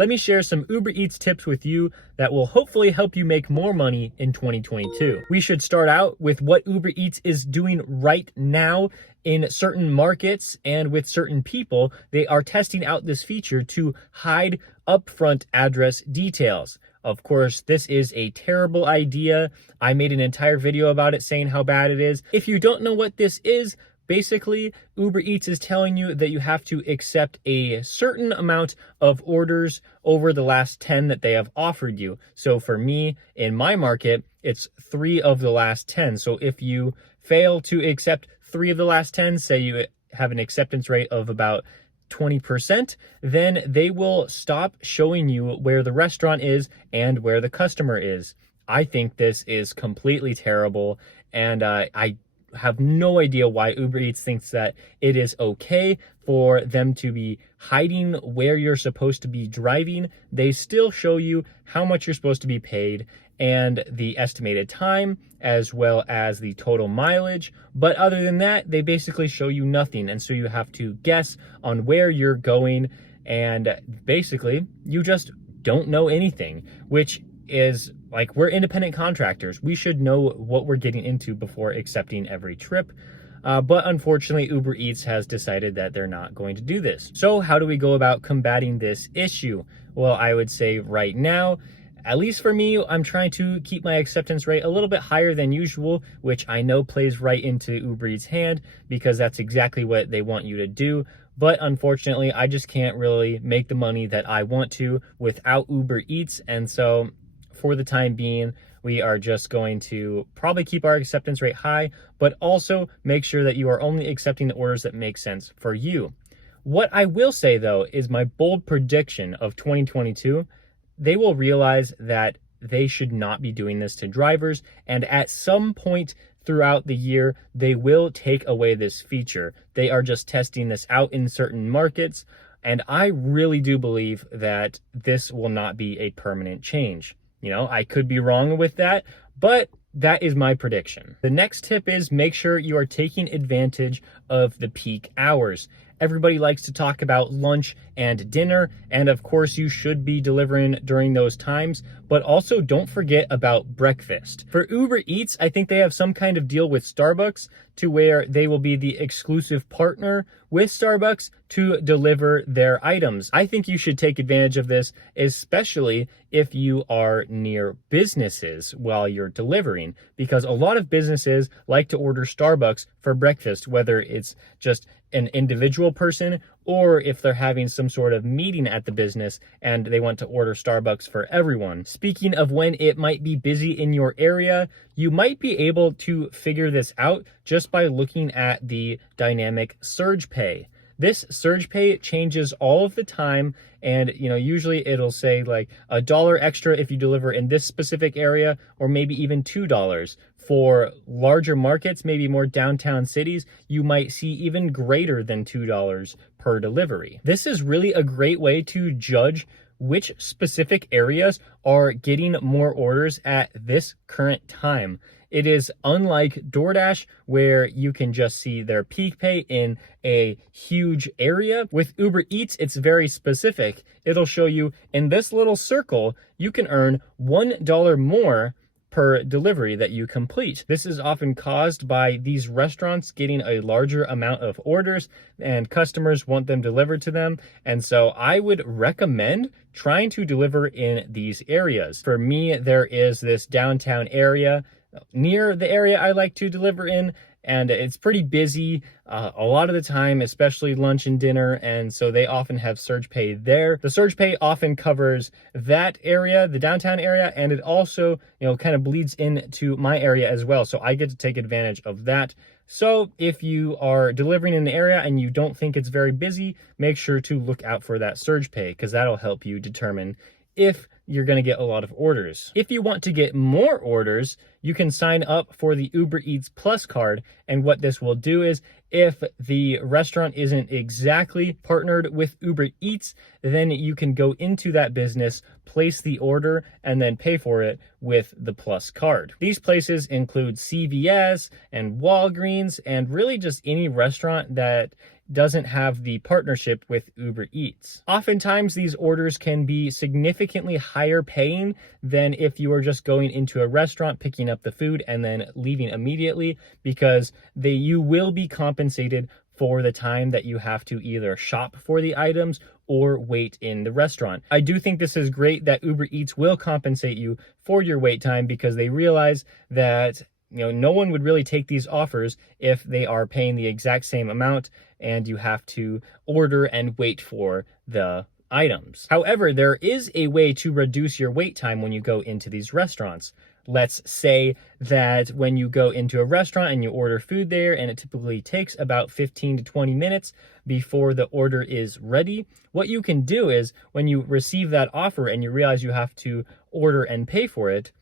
let me share some Uber Eats tips with you that will hopefully help you make more money in 2022. We should start out with what Uber Eats is doing right now in certain markets and with certain people. They are testing out this feature to hide upfront address details. Of course, this is a terrible idea. I made an entire video about it saying how bad it is. If you don't know what this is, basically, Uber Eats is telling you that you have to accept a certain amount of orders over the last 10 that they have offered you. So for me, in my market, it's 3 of the last 10. So if you fail to accept 3 of the last 10, say you have an acceptance rate of about 20%, then they will stop showing you where the restaurant is and where the customer is. I think this is completely terrible, and I have no idea why Uber Eats thinks that it is okay for them to be hiding where you're supposed to be driving. They still show you how much you're supposed to be paid and the estimated time, as well as the total mileage. But other than that, they basically show you nothing. And so you have to guess on where you're going. And basically, you just don't know anything, which is like, we're independent contractors. We should know what we're getting into before accepting every trip. But unfortunately, Uber Eats has decided that they're not going to do this. So how do we go about combating this issue? Well, I would say right now, at least for me, I'm trying to keep my acceptance rate a little bit higher than usual, which I know plays right into Uber Eats' hand because that's exactly what they want you to do. But unfortunately, I just can't really make the money that I want to without Uber Eats. And so for the time being, we are just going to probably keep our acceptance rate high, but also make sure that you are only accepting the orders that make sense for you. What I will say, though, is my bold prediction of 2022, they will realize that they should not be doing this to drivers, and at some point throughout the year, they will take away this feature. They are just testing this out in certain markets, and I really do believe that this will not be a permanent change. You know, I could be wrong with that, but that is my prediction. The next tip is make sure you are taking advantage of the peak hours. Everybody likes to talk about lunch and dinner, and of course you should be delivering during those times, but also don't forget about breakfast. For Uber Eats, I think they have some kind of deal with Starbucks to where they will be the exclusive partner with Starbucks to deliver their items. I think you should take advantage of this, especially if you are near businesses while you're delivering, because a lot of businesses like to order Starbucks for breakfast, whether it's just an individual person or if they're having some sort of meeting at the business and they want to order Starbucks for everyone. Speaking of when it might be busy in your area, you might be able to figure this out just by looking at the dynamic surge pay. This surge pay changes all of the time, and usually it'll say like $1 extra if you deliver in this specific area, or maybe even $2. For larger markets, maybe more downtown cities, you might see even greater than $2 per delivery. This is really a great way to judge which specific areas are getting more orders at this current time. It is unlike DoorDash, where you can just see their peak pay in a huge area. With Uber Eats, it's very specific. It'll show you in this little circle, you can earn $1 more per delivery that you complete. This is often caused by these restaurants getting a larger amount of orders and customers want them delivered to them. And so I would recommend trying to deliver in these areas. For me, there is this downtown area near the area I like to deliver in, and it's pretty busy a lot of the time, especially lunch and dinner, and so they often have surge pay there. The surge pay often covers that area, the downtown area, and it also kind of bleeds into my area as well, so I get to take advantage of that. So if you are delivering in the area and you don't think it's very busy, make sure to look out for that surge pay, because that'll help you determine if you're going to get a lot of orders. If you want to get more orders, you can sign up for the Uber Eats Plus card. And what this will do is if the restaurant isn't exactly partnered with Uber Eats, then you can go into that business, place the order, and then pay for it with the Plus card. These places include CVS and Walgreens and really just any restaurant that doesn't have the partnership with Uber Eats. Oftentimes, these orders can be significantly higher paying than if you were just going into a restaurant, picking up the food, and then leaving immediately, because you will be compensated for the time that you have to either shop for the items or wait in the restaurant. I do think this is great that Uber Eats will compensate you for your wait time, because they realize that no one would really take these offers if they are paying the exact same amount and you have to order and wait for the items. However, there is a way to reduce your wait time when you go into these restaurants. Let's say that when you go into a restaurant and you order food there, and it typically takes about 15 to 20 minutes before the order is ready. What you can do is, when you receive that offer and you realize you have to order and pay for it,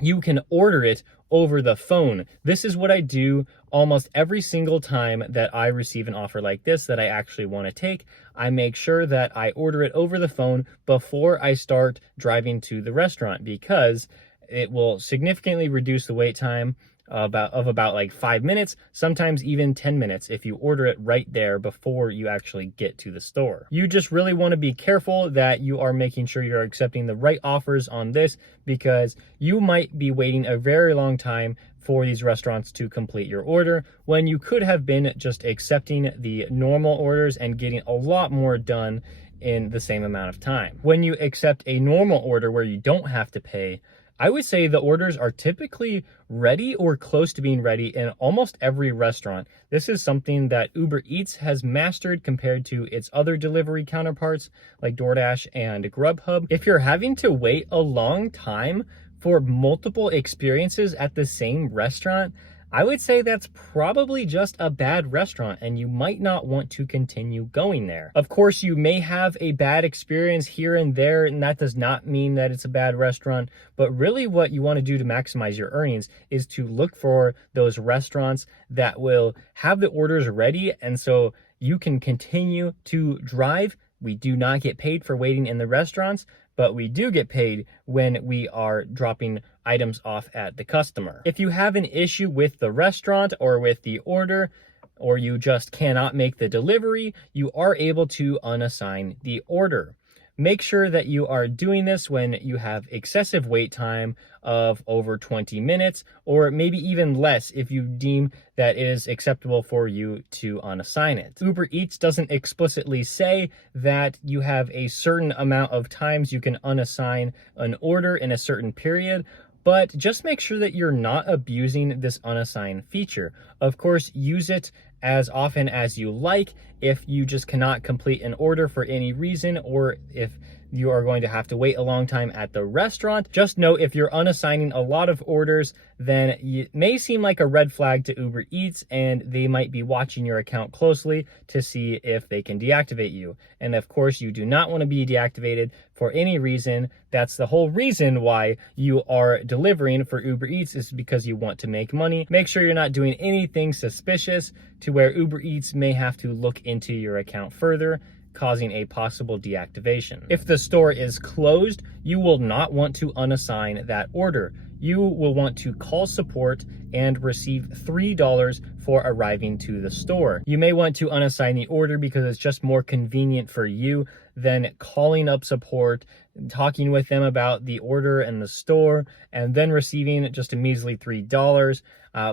you can order it over the phone. This is what I do almost every single time that I receive an offer like this that I actually want to take. I make sure that I order it over the phone before I start driving to the restaurant, because it will significantly reduce the wait time of about like 5 minutes, sometimes even 10 minutes if you order it right there before you actually get to the store. You just really want to be careful that you are making sure you're accepting the right offers on this, because you might be waiting a very long time for these restaurants to complete your order, when you could have been just accepting the normal orders and getting a lot more done in the same amount of time. When you accept a normal order where you don't have to pay, I would say the orders are typically ready or close to being ready in almost every restaurant. This is something that Uber Eats has mastered compared to its other delivery counterparts like DoorDash and Grubhub. If you're having to wait a long time for multiple experiences at the same restaurant, I would say that's probably just a bad restaurant, and you might not want to continue going there. Of course, you may have a bad experience here and there, and that does not mean that it's a bad restaurant. But really what you want to do to maximize your earnings is to look for those restaurants that will have the orders ready, and so you can continue to drive. We do not get paid for waiting in the restaurants, but we do get paid when we are dropping items off at the customer. If you have an issue with the restaurant or with the order, or you just cannot make the delivery, you are able to unassign the order. Make sure that you are doing this when you have excessive wait time of over 20 minutes, or maybe even less if you deem that it is acceptable for you to unassign it. Uber Eats doesn't explicitly say that you have a certain amount of times you can unassign an order in a certain period, but just make sure that you're not abusing this unassign feature. Of course, use it as often as you like. If you just cannot complete an order for any reason, or if you are going to have to wait a long time at the restaurant, just know if you're unassigning a lot of orders, then it may seem like a red flag to Uber Eats, and they might be watching your account closely to see if they can deactivate you. And of course, you do not want to be deactivated for any reason. That's the whole reason why you are delivering for Uber Eats, is because you want to make money. Make sure you're not doing anything suspicious to where Uber Eats may have to look into your account further, causing a possible deactivation. If the store is closed, you will not want to unassign that order. You will want to call support and receive $3 for arriving to the store. You may want to unassign the order because it's just more convenient for you than calling up support, talking with them about the order and the store, and then receiving just a measly $3.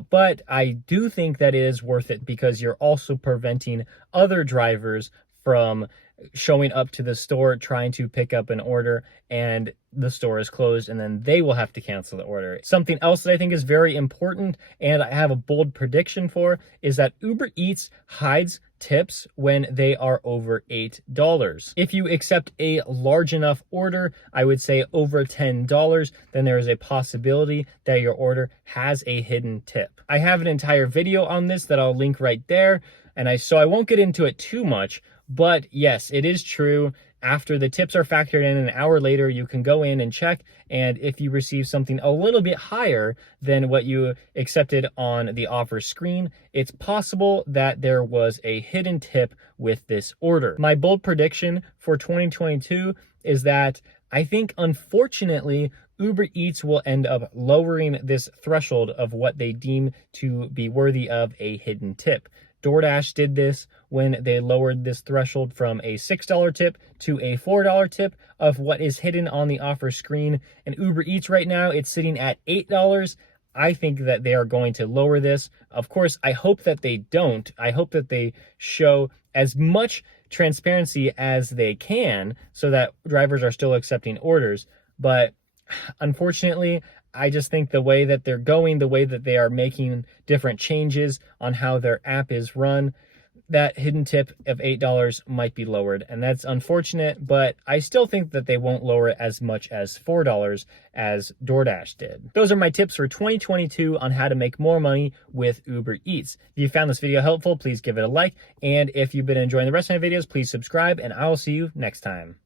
But I do think that it is worth it, because you're also preventing other drivers from showing up to the store trying to pick up an order, and the store is closed, and then they will have to cancel the order. Something else that I think is very important, and I have a bold prediction for, is that Uber Eats hides tips when they are over $8. If you accept a large enough order, I would say over $10, then there is a possibility that your order has a hidden tip. I have an entire video on this that I'll link right there, and so I won't get into it too much. But yes, it is true. After the tips are factored in an hour later, you can go in and check. And if you receive something a little bit higher than what you accepted on the offer screen, it's possible that there was a hidden tip with this order. My bold prediction for 2022 is that I think, unfortunately, Uber Eats will end up lowering this threshold of what they deem to be worthy of a hidden tip. DoorDash did this when they lowered this threshold from a $6 tip to a $4 tip of what is hidden on the offer screen. And Uber Eats right now, it's sitting at $8. I think that they are going to lower this. Of course, I hope that they don't. I hope that they show as much transparency as they can so that drivers are still accepting orders. But unfortunately, I just think the way that they're going, the way that they are making different changes on how their app is run, that hidden tip of $8 might be lowered. And that's unfortunate, but I still think that they won't lower it as much as $4 as DoorDash did. Those are my tips for 2022 on how to make more money with Uber Eats. If you found this video helpful, please give it a like. And if you've been enjoying the rest of my videos, please subscribe, and I will see you next time.